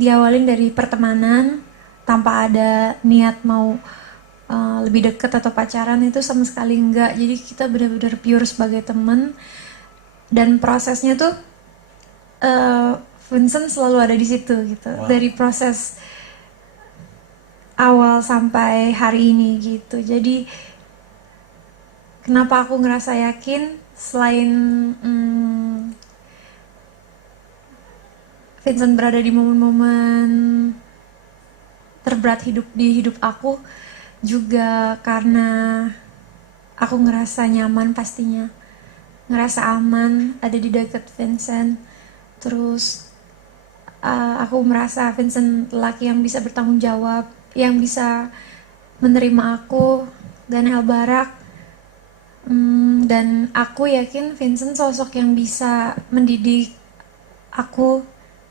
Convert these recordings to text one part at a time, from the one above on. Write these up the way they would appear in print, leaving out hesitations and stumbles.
diawalin dari pertemanan tanpa ada niat mau lebih deket atau pacaran, itu sama sekali enggak. Jadi kita benar-benar pure sebagai teman, dan prosesnya tuh Vincent selalu ada di situ gitu. Wow. Dari proses awal sampai hari ini gitu. Jadi kenapa aku ngerasa yakin selain Vincent berada di momen-momen terberat di hidup aku, juga karena aku ngerasa nyaman pastinya, ngerasa aman ada di dekat Vincent. Terus aku merasa Vincent laki yang bisa bertanggung jawab, yang bisa menerima aku dan El Barak. Dan aku yakin Vincent sosok yang bisa mendidik aku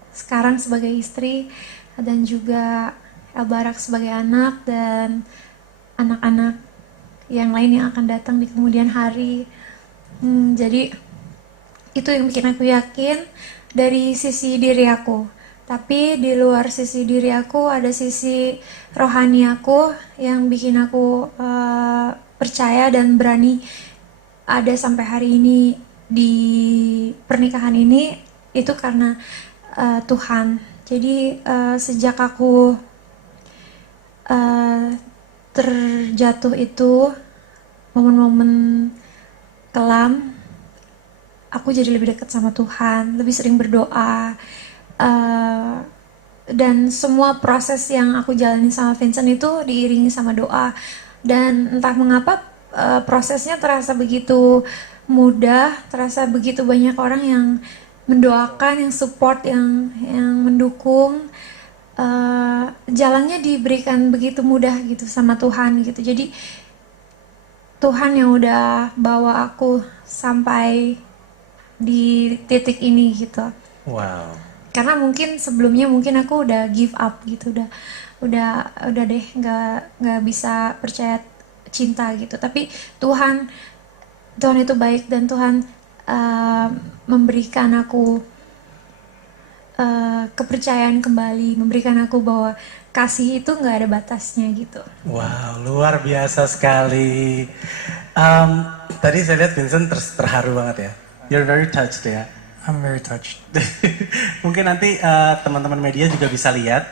sekarang sebagai istri, dan juga El Barak sebagai anak, dan anak-anak yang lain yang akan datang di kemudian hari. Jadi itu yang bikin aku yakin dari sisi diri aku. Tapi di luar sisi diri aku ada sisi rohani aku yang bikin aku percaya dan berani ada sampai hari ini di pernikahan ini, itu karena Tuhan. Jadi sejak aku terjatuh itu, momen-momen kelam, aku jadi lebih dekat sama Tuhan, lebih sering berdoa, dan semua proses yang aku jalani sama Vincent itu diiringi sama doa. Dan entah mengapa prosesnya terasa begitu mudah, terasa begitu banyak orang yang mendoakan, yang support, yang mendukung. Jalannya diberikan begitu mudah gitu sama Tuhan gitu. Jadi Tuhan yang udah bawa aku sampai di titik ini gitu. Wow. Karena mungkin sebelumnya aku udah give up gitu, udah deh nggak bisa percaya cinta gitu. Tapi Tuhan itu baik, dan Tuhan memberikan aku kepercayaan kembali, memberikan aku bahwa kasih itu nggak ada batasnya gitu. Wow, luar biasa sekali. Tadi saya lihat Vincent terharu banget ya. You're very touched ya. I'm very touched. Mungkin nanti teman-teman media juga bisa lihat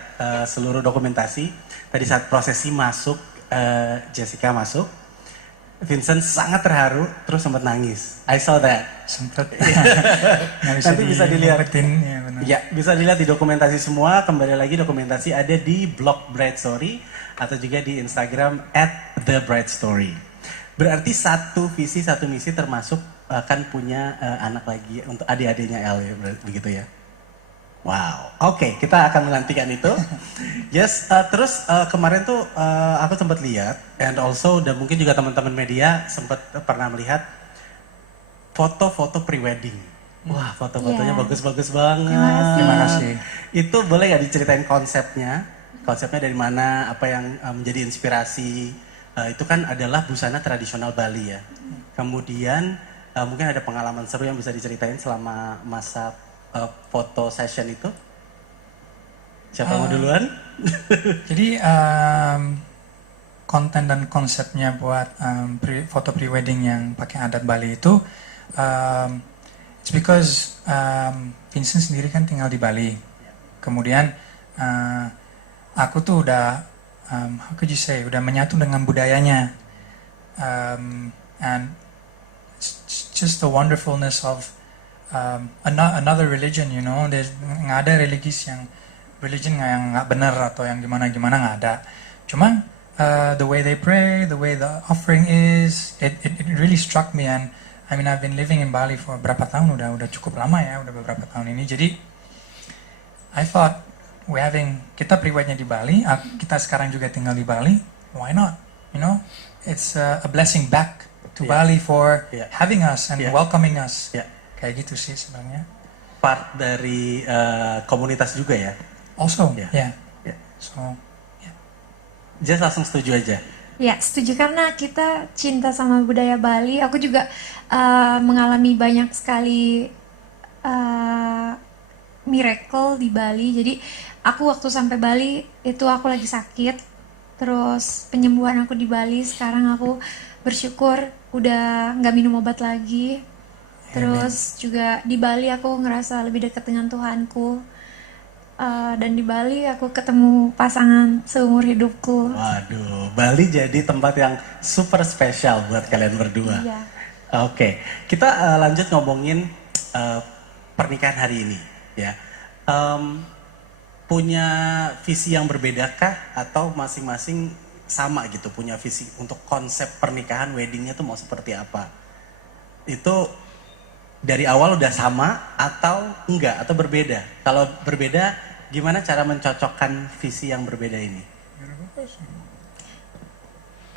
seluruh dokumentasi. Tadi saat prosesi masuk, Jessica masuk, Vincent sangat terharu, terus sempat nangis. I saw that. Sempet. Nanti bisa dilihat. Ya, benar. Ya, bisa dilihat di dokumentasi semua. Kembali lagi dokumentasi ada di blog Bright Story atau juga di Instagram @thebrightstory. Berarti satu visi, satu misi, termasuk akan punya anak lagi untuk adik-adiknya El ya, begitu ya. Wow, oke, kita akan menantikan itu. Yes, terus kemarin tuh aku sempat lihat, and also dan mungkin juga teman-teman media sempat pernah melihat foto-foto pre-wedding. Wah, foto-fotonya bagus-bagus banget. Terima kasih. Itu boleh nggak diceritain konsepnya? Konsepnya dari mana? Apa yang menjadi inspirasi? Itu kan adalah busana tradisional Bali ya. Kemudian mungkin ada pengalaman seru yang bisa diceritain selama masa foto session itu. Siapa mau duluan? Jadi konten dan konsepnya buat foto pre-wedding yang pakai adat Bali itu, it's because Vincent sendiri kan tinggal di Bali. Kemudian aku tuh udah, how could you say, udah menyatu dengan budayanya, and it's just the wonderfulness of another religion, you know. There's nggak ada religion yang nggak benar atau yang gimana nggak ada. Cuma the way they pray, the way the offering is, it really struck me. And I mean, I've been living in Bali for berapa tahun, udah cukup lama ya, udah beberapa tahun ini. Jadi I thought kita priwetnya di Bali, kita sekarang juga tinggal di Bali, why not? You know, it's a blessing back to Bali for having us and welcoming us. Kayak gitu sih sebenarnya. Part dari komunitas juga ya? Also, yeah. So, yeah. Just langsung setuju aja? Ya, setuju, karena kita cinta sama budaya Bali. Aku juga mengalami banyak sekali miracle di Bali. Jadi aku waktu sampai Bali itu aku lagi sakit, terus penyembuhan aku di Bali. Sekarang aku bersyukur udah nggak minum obat lagi. Terus juga di Bali aku ngerasa lebih dekat dengan Tuhanku. Dan di Bali aku ketemu pasangan seumur hidupku. Waduh, Bali jadi tempat yang super spesial buat kalian berdua. Iya. Oke, kita lanjut ngomongin pernikahan hari ini, ya. Punya visi yang berbedakah atau masing-masing sama gitu punya visi untuk konsep pernikahan weddingnya tuh mau seperti apa? Itu dari awal udah sama atau enggak atau berbeda? Kalau berbeda, gimana cara mencocokkan visi yang berbeda ini?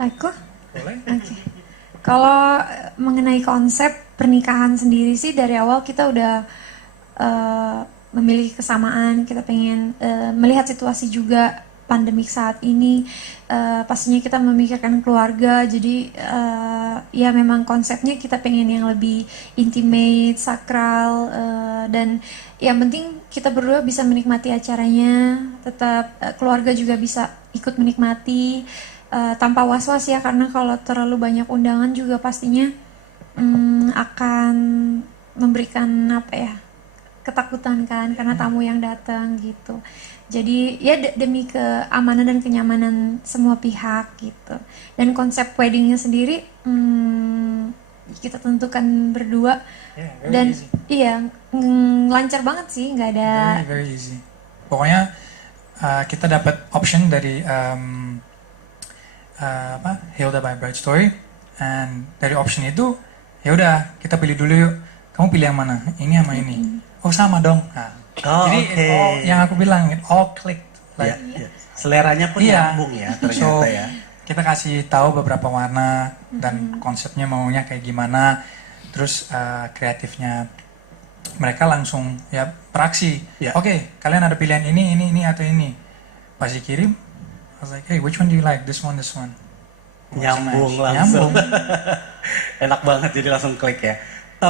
Aku? Boleh? Oke. Kalau mengenai konsep pernikahan sendiri sih dari awal kita udah memiliki kesamaan. Kita pengen melihat situasi juga pandemik saat ini. Pastinya kita memikirkan keluarga. Jadi ya memang konsepnya kita pengen yang lebih intimate, sakral, dan yang penting kita berdua bisa menikmati acaranya. Tetap keluarga juga bisa ikut menikmati. Tanpa was-was ya, karena kalau terlalu banyak undangan juga pastinya akan memberikan apa ya, ketakutan kan, karena tamu yang datang gitu. Jadi ya demi keamanan dan kenyamanan semua pihak gitu. Dan konsep weddingnya sendiri kita tentukan berdua. Yeah, very Dan easy. iya lancar banget sih, nggak ada. Very easy. Pokoknya kita dapat option dari Hilda by Bright Story, and dari option itu ya udah kita pilih dulu yuk. Kamu pilih yang mana? Ini sama ini. Oh sama dong. Nah, jadi oke. yang aku bilang it all clicked. Ya, Like, ya. Seleranya pun Iya. nyambung ya So ternyata ya. kita kasih tahu beberapa warna dan konsepnya maunya kayak gimana. Terus kreatifnya mereka langsung ya beraksi. Ya. Oke, kalian ada pilihan ini atau ini. Pas dikirim, I was like, hey, which one do you like? This one. Nyambung Nice. langsung. Nyambung. Enak banget jadi langsung klik ya.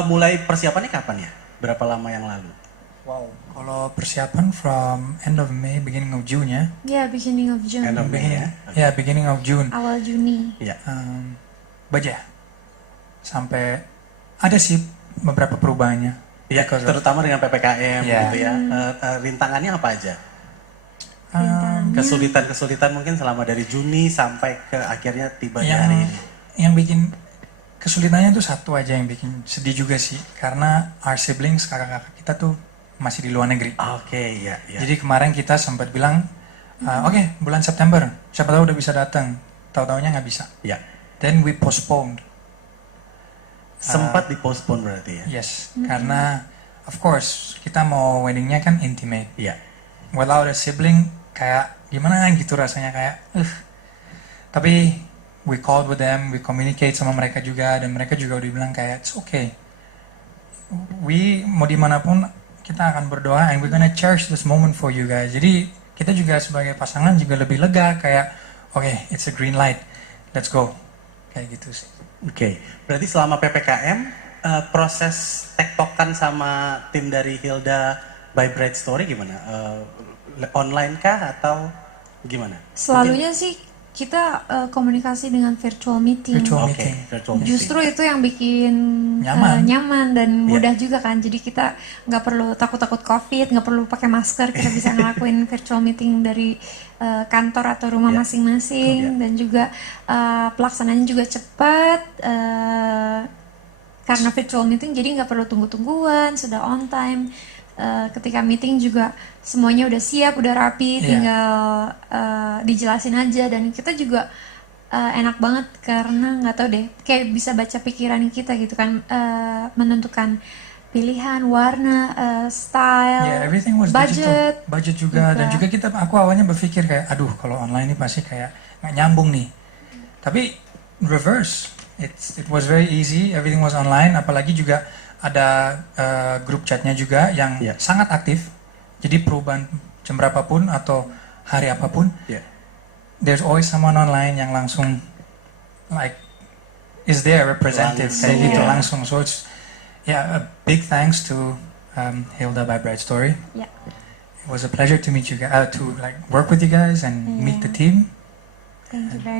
Mulai persiapannya kapan ya? Berapa lama yang lalu? Wow. Kalau persiapan from end of May, beginning of June ya. Ya beginning of June, End of May ya. Ya, beginning of June. awal Juni. Iya. Baja. Sampai ada sih beberapa perubahannya. Ya, Because of- terutama dengan PPKM Iya. gitu ya. Rintangannya apa aja? Rintangannya. Kesulitan-kesulitan mungkin selama dari Juni sampai ke akhirnya tiba di hari ini. yang bikin kesulitannya tuh satu aja yang bikin sedih juga sih, karena our siblings, kakak-kakak kita tuh masih di luar negeri. Oke, ya, ya. Jadi kemarin kita sempat bilang, oke, bulan September, siapa tahu udah bisa datang. Tahu-taunya nggak bisa. Ya. Then we postponed. Sempat dipostpone berarti ya. Yes, karena of course kita mau weddingnya kan intimate. Iya. Without a sibling kayak gimana gitu rasanya kayak. Tapi we called with them, we communicate sama mereka juga, dan mereka juga udah bilang kayak it's okay. We mau dimanapun kita akan berdoa and we're gonna cherish this moment for you guys. Jadi kita juga sebagai pasangan juga lebih lega kayak oke, it's a green light, let's go, kayak gitu sih. Oke, berarti selama PPKM proses tektokan sama tim dari Hilda by Bright Story gimana? Online kah atau gimana? Selalunya sih kita komunikasi dengan virtual meeting. Virtual Oke, meeting. virtual meeting. Justru itu yang bikin Nyaman. nyaman dan mudah juga kan. Jadi kita nggak perlu takut-takut COVID, nggak perlu pakai masker. Kita bisa ngelakuin virtual meeting dari kantor atau rumah Ya. masing-masing. Dan juga pelaksanaannya juga cepat. Karena virtual meeting jadi nggak perlu tunggu-tungguan, sudah on time. Ketika meeting juga semuanya udah siap, udah rapi, Iya. tinggal dijelasin aja. Dan kita juga enak banget karena nggak tahu deh, kayak bisa baca pikiran kita gitu kan, menentukan pilihan, warna, style, Yeah, everything was budget. digital. Budget juga, dan juga aku awalnya berpikir kayak, aduh kalau online ini pasti kayak nggak nyambung nih. Tapi reverse, it was very easy, everything was online. Apalagi juga ada grup chatnya juga yang Yeah. sangat aktif. Jadi perubahan jam berapapun atau hari apapun, Ya. there's always someone online yang langsung like is there representative Langsung, kayak gitu ya. langsung. So it's a big thanks to Hilda by Bright Story. Ya. It was a pleasure to meet you guys, to like work with you guys and meet the team.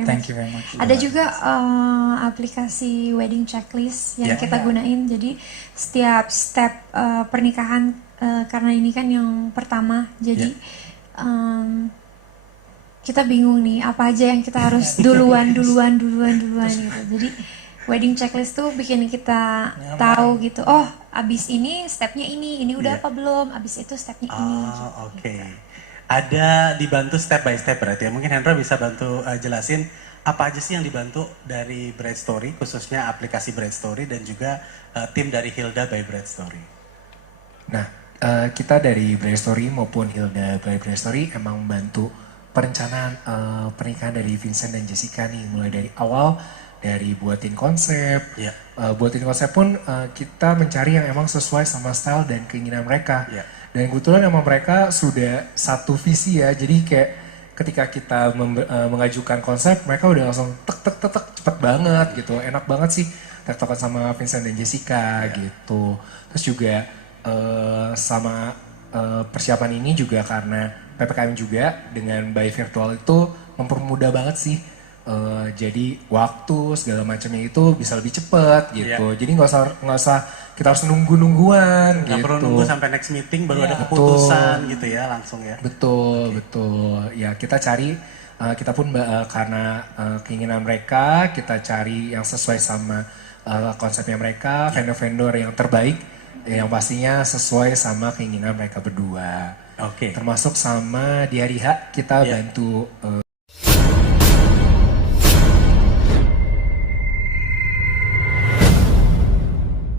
Thank you very much. Ada juga aplikasi wedding checklist yang kita gunain. Jadi setiap step pernikahan karena ini kan yang pertama, jadi kita bingung nih apa aja yang kita harus duluan gitu. Jadi wedding checklist tuh bikin kita tahu gitu. Oh, abis ini stepnya ini udah apa belum? Abis itu stepnya ini. Oke. Ada dibantu step by step berarti ya. Mungkin Hendra bisa bantu jelasin apa aja sih yang dibantu dari Bright Story, khususnya aplikasi Bright Story dan juga tim dari Hilda by Bright Story. Nah, kita dari Bright Story maupun Hilda by Bright Story emang membantu perencanaan pernikahan dari Vincent dan Jessica nih, mulai dari awal, dari buatin konsep. Buatin konsep pun kita mencari yang emang sesuai sama style dan keinginan mereka. Dan kebetulan emang mereka sudah satu visi ya, jadi kayak ketika kita mengajukan konsep, mereka udah langsung tek cepet banget gitu, enak banget sih tektokan sama Vincent dan Jessica gitu. Terus juga sama persiapan ini juga karena PPKM juga dengan by virtual itu mempermudah banget sih. Jadi waktu segala macamnya itu bisa lebih cepat gitu. Jadi nggak usah kita harus nungguan gitu. Nggak perlu nunggu sampai next meeting baru ada keputusan gitu ya, langsung ya. Betul. Ya kita cari, kita pun karena keinginan mereka, kita cari yang sesuai sama konsepnya mereka, vendor-vendor yang terbaik, yang pastinya sesuai sama keinginan mereka berdua. Termasuk sama di hari H kita bantu